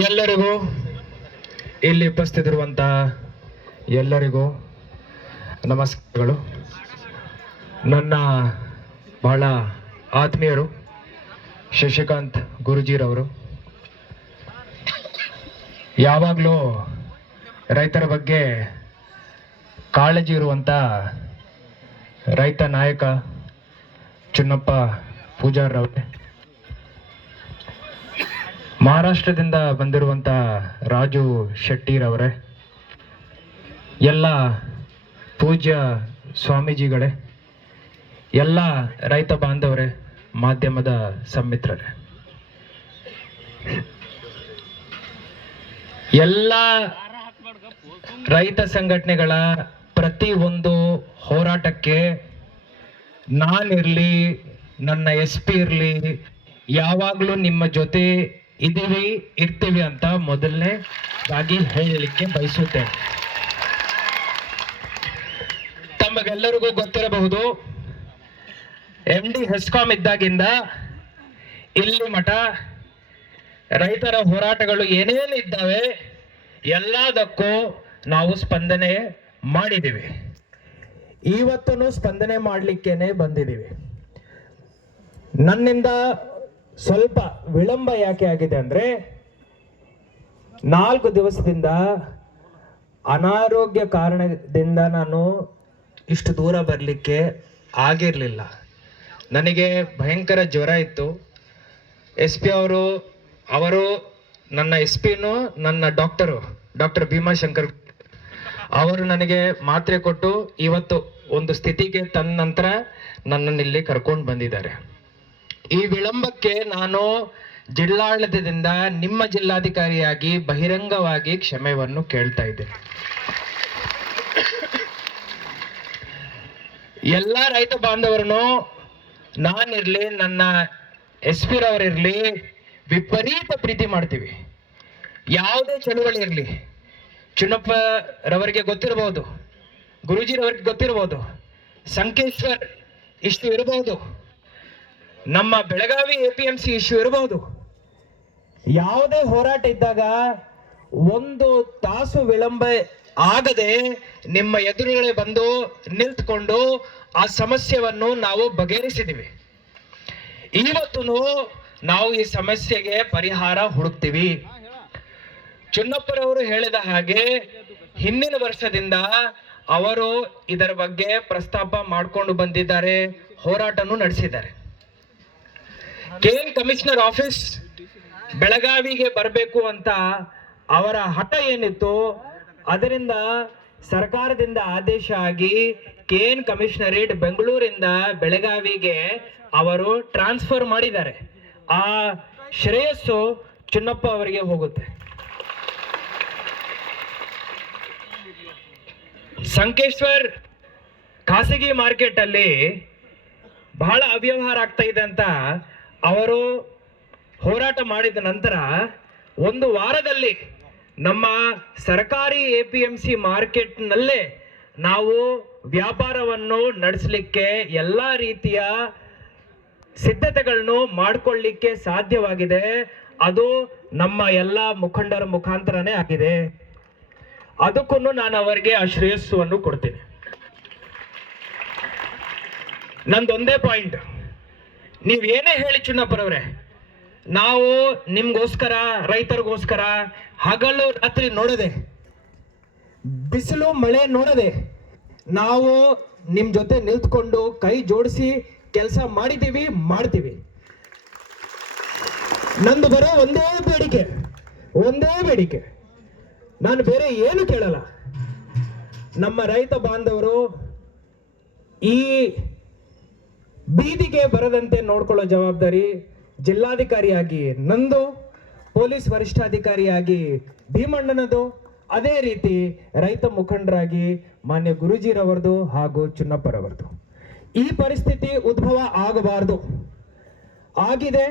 ಎಲ್ಲರಿಗೂ ಇಲ್ಲಿ ಉಪಸ್ಥಿತರಿರುವಂತಹ ಎಲ್ಲರಿಗೂ ನಮಸ್ಕಾರಗಳು. ನನ್ನ ಬಹಳ ಆತ್ಮೀಯರು ಶಶಿಕಾಂತ್ ಗುರುಜಿರವರು ಯಾವಾಗಲೂ ರೈತರ ಬಗ್ಗೆ ಕಾಳಜಿ ಇರುವಂಥ ರೈತ ನಾಯಕ ಚುನ್ನಪ್ಪ ಪೂಜಾರವರೇ, ಮಹಾರಾಷ್ಟ್ರದಿಂದ ಬಂದಿರುವಂಥ ರಾಜು ಶೆಟ್ಟಿರವರೇ, ಎಲ್ಲ ಪೂಜ್ಯ ಸ್ವಾಮೀಜಿಗಳೇ, ಎಲ್ಲ ರೈತ ಬಾಂಧವರೇ, ಮಾಧ್ಯಮದ ಸನ್ಮಿತ್ರರೇ, ಎಲ್ಲ ರೈತ ಸಂಘಟನೆಗಳ ಪ್ರತಿ ಒಂದು ಹೋರಾಟಕ್ಕೆ ನಾನಿರಲಿ, ನನ್ನ SP ಇರಲಿ, ಯಾವಾಗಲೂ ನಿಮ್ಮ ಜೊತೆ ಇರ್ತೀವಿ ಅಂತ ಮೊದಲನೇದಾಗಿ ಹೇಳಲಿಕ್ಕೆ ಬಯಸುತ್ತೇನೆ. ತಮಗೆಲ್ಲರಿಗೂ ಗೊತ್ತಿರಬಹುದು, MD ಹೆಸ್ಕಾಂ ಇದ್ದಾಗಿಂದ ಇಲ್ಲಿ ಮಠ ರೈತರ ಹೋರಾಟಗಳು ಏನೇನು ಇದ್ದಾವೆ ಎಲ್ಲದಕ್ಕೂ ನಾವು ಸ್ಪಂದನೆ ಮಾಡಿದ್ದೀವಿ. ಇವತ್ತೂ ಸ್ಪಂದನೆ ಮಾಡಲಿಕ್ಕೇನೆ ಬಂದಿದ್ದೀವಿ. ನನ್ನಿಂದ ಸ್ವಲ್ಪ ವಿಳಂಬ ಯಾಕೆ ಆಗಿದೆ ಅಂದರೆ, 4 ದಿವಸದಿಂದ ಅನಾರೋಗ್ಯ ಕಾರಣದಿಂದ ನಾನು ಇಷ್ಟು ದೂರ ಬರಲಿಕ್ಕೆ ಆಗಿರಲಿಲ್ಲ. ನನಗೆ ಭಯಂಕರ ಜ್ವರ ಇತ್ತು. SP ಅವರು ನನ್ನ SPನೂ ನನ್ನ ಡಾಕ್ಟರ್ ಭೀಮಾಶಂಕರ್ ಅವರು ನನಗೆ ಮಾತ್ರೆ ಕೊಟ್ಟು ಇವತ್ತು ಒಂದು ಸ್ಥಿತಿಗೆ ತಂದ ನಂತರ ನನ್ನನ್ನು ಇಲ್ಲಿ ಕರ್ಕೊಂಡು ಬಂದಿದ್ದಾರೆ. ಈ ವಿಳಂಬಕ್ಕೆ ನಾನು ಜಿಲ್ಲಾಡಳಿತದಿಂದ ನಿಮ್ಮ ಜಿಲ್ಲಾಧಿಕಾರಿಯಾಗಿ ಬಹಿರಂಗವಾಗಿ ಕ್ಷಮೆಯನ್ನು ಕೇಳ್ತಾ ಇದ್ದೇನೆ. ಎಲ್ಲ ರೈತ ಬಾಂಧವರನ್ನು ನಾನಿರ್ಲಿ, ನನ್ನ SP ರವರಿರ್ಲಿ, ವಿಪರೀತ ಪ್ರೀತಿ ಮಾಡ್ತೀವಿ. ಯಾವುದೇ ಚಳುವಳಿ ಇರಲಿ, ಚುನ್ನಪ್ಪ ರವರಿಗೆ ಗೊತ್ತಿರಬಹುದು, ಗುರೂಜಿರವರಿಗೆ ಗೊತ್ತಿರಬಹುದು, ಸಂಕೇಶ್ವರ್ ಇಷ್ಟು ಇರಬಹುದು, ನಮ್ಮ ಬೆಳಗಾವಿ APMC ಇಶ್ಯೂ ಇರಬಹುದು. ಯಾವುದೇ ಹೋರಾಟ ಇದ್ದಾಗ 1 ತಾಸು ವಿಳಂಬ ಆಗದೆ ನಿಮ್ಮ ಎದುರುಗಡೆ ಬಂದು ನಿಂತ್ಕೊಂಡು ಆ ಸಮಸ್ಯೆಯನ್ನು ನಾವು ಬಗೆಹರಿಸಿದ್ದೀವಿ. ಇವತ್ತು ನಾವು ಈ ಸಮಸ್ಯೆಗೆ ಪರಿಹಾರ ಹುಡುಕ್ತೀವಿ. ಚುನ್ನಪ್ಪರವರು ಹೇಳಿದ ಹಾಗೆ ಹಿಂದಿನ ವರ್ಷದಿಂದ ಅವರು ಇದರ ಬಗ್ಗೆ ಪ್ರಸ್ತಾಪ ಮಾಡಿಕೊಂಡು ಬಂದಿದ್ದಾರೆ, ಹೋರಾಟನೂ ನಡೆಸಿದ್ದಾರೆ. KN ಕಮಿಷನರ್ ಆಫೀಸ್ ಬೆಳಗಾವಿಗೆ ಬರಬೇಕು ಅಂತ ಅವರ ಹಠ ಏನಿತ್ತು, ಅದರಿಂದ ಸರ್ಕಾರದಿಂದ ಆದೇಶ ಆಗಿ KN ಕಮಿಷನರೇಟ್ ಬೆಂಗಳೂರಿಂದ ಬೆಳಗಾವಿಗೆ ಅವರು ಟ್ರಾನ್ಸ್ಫರ್ ಮಾಡಿದ್ದಾರೆ. ಆ ಶ್ರೇಯಸ್ಸು ಚುನ್ನಪ್ಪ ಅವರಿಗೆ ಹೋಗುತ್ತೆ. ಸಂಕೇಶ್ವರ್ ಖಾಸಗಿ ಮಾರ್ಕೆಟ್ ಅಲ್ಲಿ ಬಹಳ ಅವ್ಯವಹಾರ ಆಗ್ತಾ ಇದೆ ಅಂತ ಅವರು ಹೋರಾಟ ಮಾಡಿದ ನಂತರ 1 ವಾರದಲ್ಲಿ ನಮ್ಮ ಸರ್ಕಾರಿ APMC ಮಾರ್ಕೆಟ್ನಲ್ಲೇ ನಾವು ವ್ಯಾಪಾರವನ್ನು ನಡೆಸಲಿಕ್ಕೆ ಎಲ್ಲ ರೀತಿಯ ಸಿದ್ಧತೆಗಳನ್ನು ಮಾಡಿಕೊಳ್ಳಲಿಕ್ಕೆ ಸಾಧ್ಯವಾಗಿದೆ. ಅದು ನಮ್ಮ ಎಲ್ಲ ಮುಖಂಡರ ಮುಖಾಂತರನೇ ಆಗಿದೆ. ಅದಕ್ಕೂ ನಾನು ಅವರಿಗೆ ಆ ಶ್ರೇಯಸ್ಸನ್ನು ಕೊಡ್ತೀನಿ. ನಂದೊಂದೇ ಪಾಯಿಂಟ್, ನೀವೇನೇ ಹೇಳಿ ಚುನ್ನಪ್ಪರವ್ರೆ, ನಾವು ನಿಮ್ಗೋಸ್ಕರ, ರೈತರಿಗೋಸ್ಕರ ಹಗಲು ರಾತ್ರಿ ನೋಡದೆ, ಬಿಸಿಲು ಮಳೆ ನೋಡದೆ ನಾವು ನಿಮ್ ಜೊತೆ ನಿಂತ್ಕೊಂಡು ಕೈ ಜೋಡಿಸಿ ಕೆಲಸ ಮಾಡಿದ್ದೀವಿ, ಮಾಡ್ತೀವಿ. ನಂದು ಬರೋ ಒಂದೇ ಬೇಡಿಕೆ, ನಾನು ಬೇರೆ ಏನು ಕೇಳಲ್ಲ. ನಮ್ಮ ರೈತ ಬಾಂಧವರು ಈ ಬೀದಿಗೆ ಬರದಂತೆ ನೋಡ್ಕೊಳ್ಳೋ ಜವಾಬ್ದಾರಿ ಜಿಲ್ಲಾಧಿಕಾರಿಯಾಗಿ ನಂದು, ಪೊಲೀಸ್ ವರಿಷ್ಠಾಧಿಕಾರಿಯಾಗಿ ಭೀಮಣ್ಣನದು, ಅದೇ ರೀತಿ ರೈತ ಮುಖಂಡರಾಗಿ ಮಾನ್ಯ ಗುರೂಜಿರವರದು ಹಾಗೂ ಚುನ್ನಪ್ಪರವರದು. ಈ ಪರಿಸ್ಥಿತಿ ಉದ್ಭವ ಆಗಬಾರದು. ಆಗಿದೆ,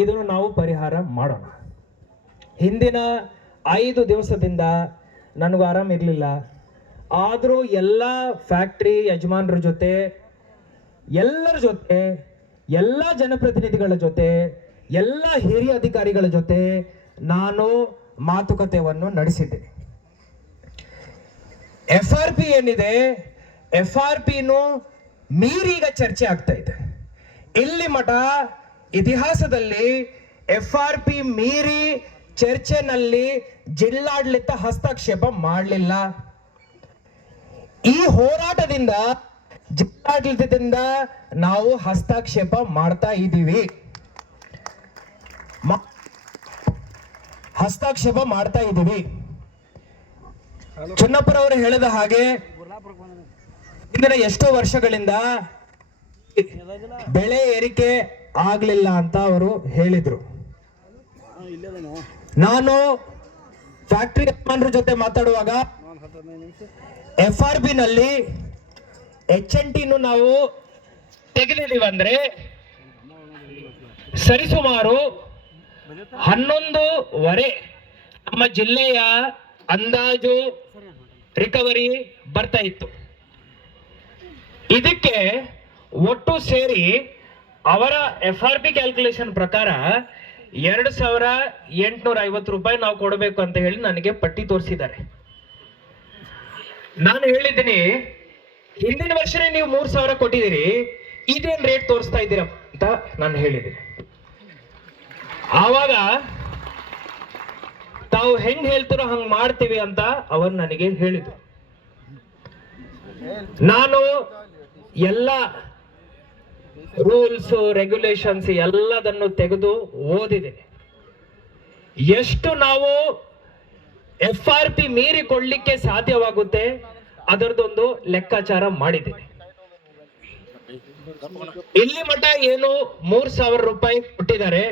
ಇದನ್ನು ನಾವು ಪರಿಹಾರ ಮಾಡೋಣ. ಹಿಂದಿನ 5 ದಿವಸದಿಂದ ನನಗೂ ಆರಾಮಿರಲಿಲ್ಲ. ಆದರೂ ಎಲ್ಲ ಫ್ಯಾಕ್ಟ್ರಿ ಯಜಮಾನರ ಜೊತೆ, ಎಲ್ಲರ ಜೊತೆ ಎಲ್ಲ ಜನಪ್ರತಿನಿಧಿಗಳ ಜೊತೆ, ಎಲ್ಲ ಹಿರಿಯ ಅಧಿಕಾರಿಗಳ ಜೊತೆ ನಾನು ಮಾತುಕತೆಯನ್ನು ನಡೆಸಿದ್ದೇನೆ. FRP ಏನಿದೆ, FRPನು ಮೀರೀಗ ಚರ್ಚೆ ಆಗ್ತಾ ಇದೆ. ಇಲ್ಲಿ ಮಠ ಇತಿಹಾಸದಲ್ಲಿ FRP ಮೀರಿ ಚರ್ಚೆನಲ್ಲಿ ಜಿಲ್ಲಾಡಳಿತ ಹಸ್ತಕ್ಷೇಪ ಮಾಡಲಿಲ್ಲ. ಈ ಹೋರಾಟದಿಂದ ಜಿಲ್ಲಾಡಳಿತದಿಂದ ನಾವು ಹಸ್ತಕ್ಷೇಪ ಮಾಡ್ತಾ ಇದ್ದೀವಿ, ಹಸ್ತಕ್ಷೇಪ ಮಾಡ್ತಾ ಇದ್ದೀವಿ. ಚುನ್ನಪ್ಪರವರು ಹೇಳಿದ ಹಾಗೆ ಇಂದಿನ ಎಷ್ಟೋ ವರ್ಷಗಳಿಂದ ಬೆಳೆ ಏರಿಕೆ ಆಗ್ಲಿಲ್ಲ ಅಂತ ಅವರು ಹೇಳಿದ್ರು. ನಾನು ಫ್ಯಾಕ್ಟರಿ ಯಜಮಾನರ ಜೊತೆ ಮಾತಾಡುವಾಗ FRP ನಲ್ಲಿ HNTನು ನಾವು ತೆಗೆದಿದ್ದೀವಂದ್ರೆ ಸರಿಸುಮಾರು 11.5 ನಮ್ಮ ಜಿಲ್ಲೆಯ ಅಂದಾಜು ರಿಕವರಿ ಬರ್ತಾ ಇತ್ತು. ಇದಕ್ಕೆ ಒಟ್ಟು ಸೇರಿ ಅವರ FRP ಕ್ಯಾಲ್ಕುಲೇಷನ್ ಪ್ರಕಾರ 2,850 ರೂಪಾಯಿ ನಾವು ಕೊಡಬೇಕು ಅಂತ ಹೇಳಿ ನನಗೆ ಪಟ್ಟಿ ತೋರಿಸಿದ್ದಾರೆ. ನಾನು ಹೇಳಿದ್ದೀನಿ, ಹಿಂದಿನ ವರ್ಷನೇ ನೀವು 3,000 ಕೊಟ್ಟಿದ್ದೀರಿ, ಇದೇನ್ ರೇಟ್ ತೋರಿಸ್ತಾ ಇದ್ದೀರಾ ಅಂತ ನಾನು ಹೇಳಿದ್ದೀನಿ. ಆವಾಗ ತಾವು ಹೆಂಗ್ ಹೇಳ್ತಿರೋ ಹಂಗ್ ಮಾಡ್ತೀವಿ ಅಂತ ಅವರು ನನಗೆ ಹೇಳಿದ್ರು. ನಾನು ಎಲ್ಲ ರೂಲ್ಸ್ ರೆಗ್ಯುಲೇಷನ್ಸ್ ಎಲ್ಲದನ್ನು ತೆಗೆದು ಓದಿದ್ದೀನಿ. ಎಷ್ಟು ನಾವು FRP ಮೀರಿ ಕೊಡ್ಲಿಕ್ಕೆ ಸಾಧ್ಯವಾಗುತ್ತೆ ಅದರದೊಂದು ಲೆಕ್ಕಾಚಾರ ಮಾಡಿದ್ದೀನಿ. ಇಲ್ಲಿ ಮಠ ಏನು 3,000 ರೂಪಾಯಿ ಕೊಟ್ಟಿದ್ದಾರೆ.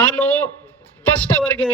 ನಾನು ಫಸ್ಟ್ ಅವರಿಗೆ